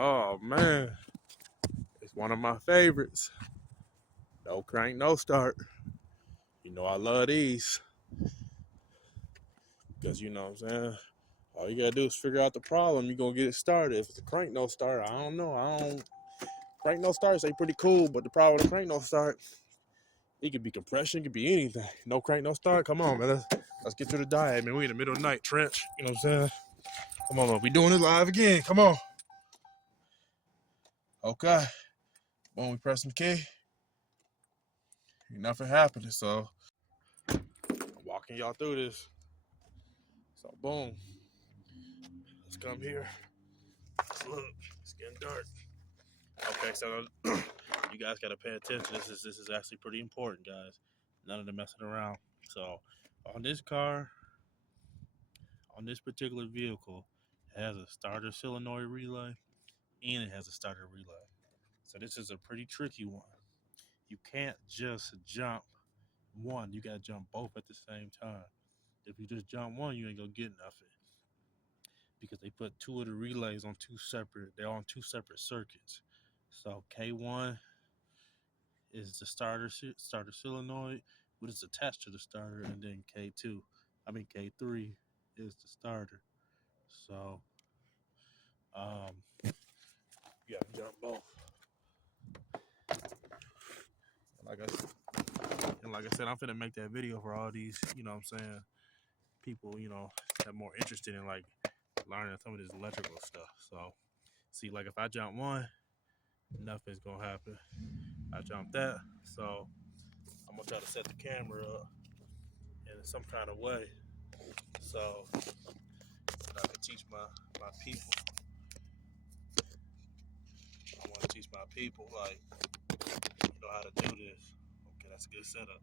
Oh man, it's one of my favorites. No crank, no start. You know I love these because you know what I'm saying. All you gotta do is figure out the problem. You gonna get it started. If it's a crank no start, I don't know. Crank no starts. They pretty cool, but the problem with the crank no start, it could be compression, it could be anything. No crank no start. Come on, man. Let's get to the diet, man. We in the middle of the night, Trench. You know what I'm saying? Come on, man. We doing it live again. Come on. Okay. Boom, we press some key. Nothing happening, so I'm walking y'all through this. So boom. Let's come here. Let's look. It's getting dark. Okay, so you guys gotta pay attention. This is actually pretty important, guys. None of the messing around. So on this car, on this particular vehicle, it has a starter solenoid relay and it has a starter relay. So this is a pretty tricky one. You can't just jump one. You gotta jump both at the same time. If you just jump one, you ain't gonna get nothing because they put two of the relays on they're on two separate circuits. So K1 is the starter solenoid, which is attached to the starter, and then K3 is the starter. So you gotta jump both. Like I said, I'm finna make that video for all these, you know what I'm saying, people, that are more interested in like learning some of this electrical stuff. So see, like if I jump one, nothing's gonna happen. I jump that, so I'm gonna try to set the camera up in some kind of way so I can teach my people. I want to teach my people like how to do this. Okay, that's a good setup.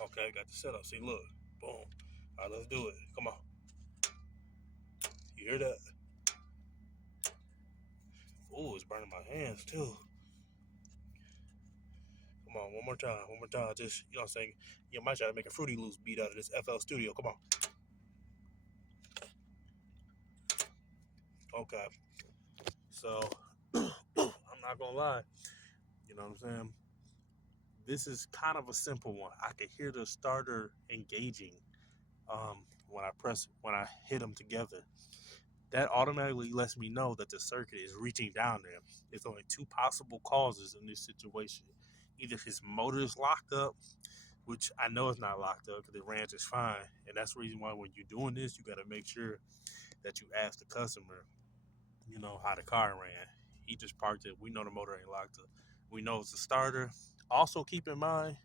Okay, got the setup. See, look, boom. All right, let's do it. Come on. You hear that? Ooh, it's burning my hands too. Come on, one more time. Just, you know what I'm saying? You might try to make a Fruity Loops beat out of this FL Studio. Come on. Okay. So, I'm not going to lie. You know what I'm saying? This is kind of a simple one. I can hear the starter engaging when I hit them together. That automatically lets me know that the circuit is reaching down there. There's only two possible causes in this situation. Either his motor is locked up, which I know it's not locked up because it ran just fine. And that's the reason why when you're doing this, you got to make sure that you ask the customer, how the car ran. He just parked it. We know the motor ain't locked up. We know it's a starter. Also keep in mind,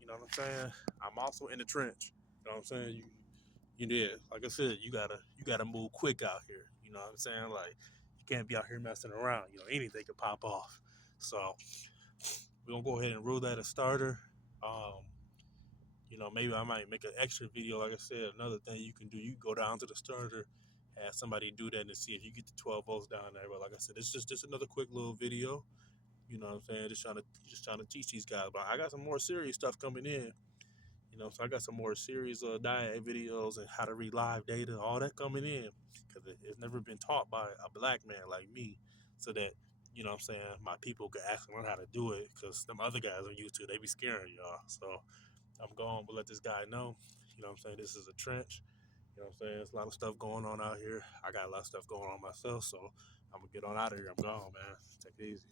you know what I'm saying? I'm also in the trench. You know what I'm saying? You did. Like I said, you gotta move quick out here. You know what I'm saying? Like you can't be out here messing around. Anything could pop off. So we're gonna go ahead and rule that a starter. Maybe I might make an extra video. Like I said, another thing you can do, you go down to the starter, have somebody do that and see if you get the 12 volts down there. But like I said, it's just another quick little video. You know what I'm saying? Just trying to teach these guys. But I got some more serious stuff coming in. So I got some more serious diet videos and how to read live data, all that coming in, because it's never been taught by a black man like me, so that, what I'm saying, my people could actually learn how to do it, because them other guys on YouTube, they be scaring y'all. So I'm going to let this guy know, what I'm saying, this is a trench. You know what I'm saying? There's a lot of stuff going on out here. I got a lot of stuff going on myself, so I'm going to get on out of here. I'm gone, man. Take it easy.